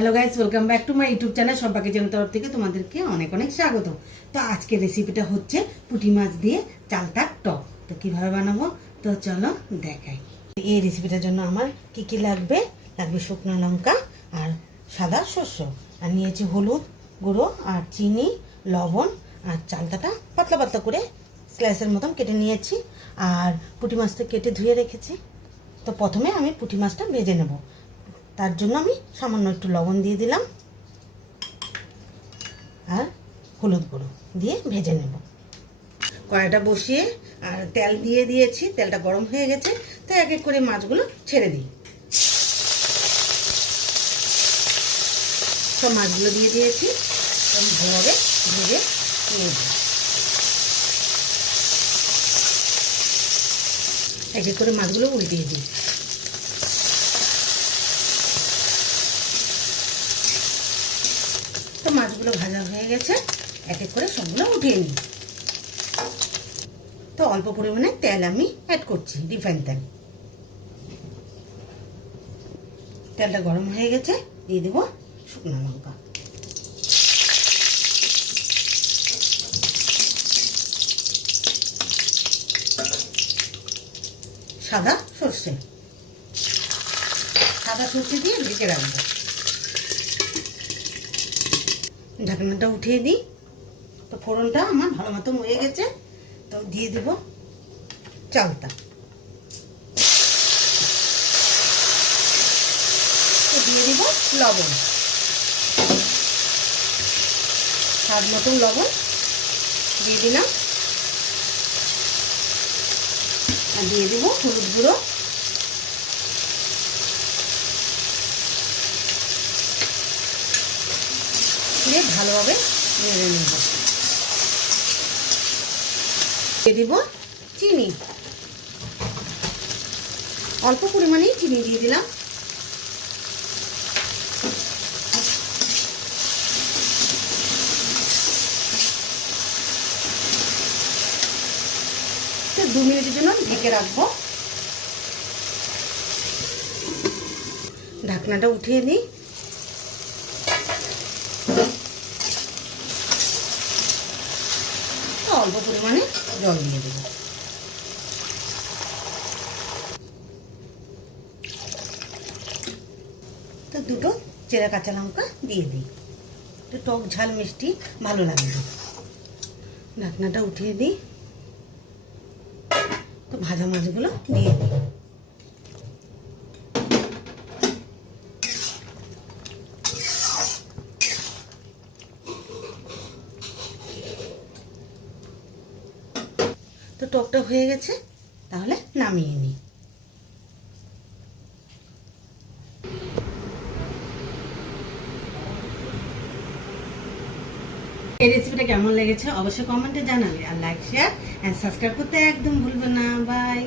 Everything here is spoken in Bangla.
Hello guys, welcome back to my YouTube channel. সম্পাকে চ্যানেল তরফ থেকে তোমাদেরকে অনেক অনেক স্বাগত। তো আজকের রেসিপিটা হচ্ছে পুঁটি মাছ দিয়ে চালতার টক। তো কিভাবে বানাবো তো চলো দেখাই। এই রেসিপিটার জন্য আমার কি কি লাগবে, শুকনো লঙ্কা আর সাদা শস্য, আর নিয়েছি হলুদ গুঁড়ো আর চিনি, লবণ, আর চালতাটা পাতলা পাতলা করে স্লাইসের মতন কেটে নিয়েছি, আর পুঁটি মাছটা কেটে ধুয়ে রেখেছি। তো প্রথমে আমি পুঁটি মাছটা ভেজে নেব। তার জন্য আমি সামান্য একটু লবণ দিয়ে দিলাম আর হলুদ গুঁড়ো দিয়ে ভেজে নেব। কড়াইটা বসিয়ে আর তেল দিয়ে দিয়েছি, তেলটা গরম হয়ে গেছে। তো এক এক করে মাছগুলো ছেড়ে দিই। সব মাছগুলো দিয়ে দিয়েছি, ভালোভাবে ভেজে নিয়ে দিই। এক এক করে মাছগুলো উল্টিয়ে দিই। তো মাছগুলো ভাজা হয়ে গেছে, এক এক করে সবগুলো উঠিয়ে নিই। তো অল্প পরিমাণে তেল আমি অ্যাড করছি, রিফাইন তেল। তেলটা গরম হয়ে গেছে, দিয়ে দেবো শুকনো লঙ্কা, সাদা সর্ষে দিয়ে ঢেকে রাখবো। ঢাকনাটা উঠিয়ে দিই। তো ফোড়নটা আমার ভালো মতো হয়ে গেছে, তো দিয়ে দেব চালতা। তো দিয়ে দিব লবণ, স্বাদ মতন লবণ দিয়ে দিলাম, আর দিয়ে দেব হলুদ গুঁড়ো, দিয়ে ভালোভাবে নেড়ে নেব। দিয়ে দিব চিনি, অল্প পরিমাণেই চিনি দিয়ে দিলাম। তো 2 মিনিটের জন্য ঢেকে রাখবো। ঢাকনাটা উঠিয়ে দিই। অল্প পরিমাণে জল দিয়ে দেব। তো দুটো চেরা কাঁচা লঙ্কা দিয়ে দিই, তো টক ঝাল মিষ্টি ভালো লাগবে। ঢাকনাটা উঠিয়ে দিই। তো ভাজা মাছগুলো দিয়ে দিই। তো টকটা হয়ে গেছে, তাহলে নামিয়ে নিই। এই রেসিপিটা কেমন লেগেছে অবশ্যই কমেন্টে জানাবে, আর লাইক শেয়ার এন্ড সাবস্ক্রাইব করতে একদম ভুলবে না। বাই।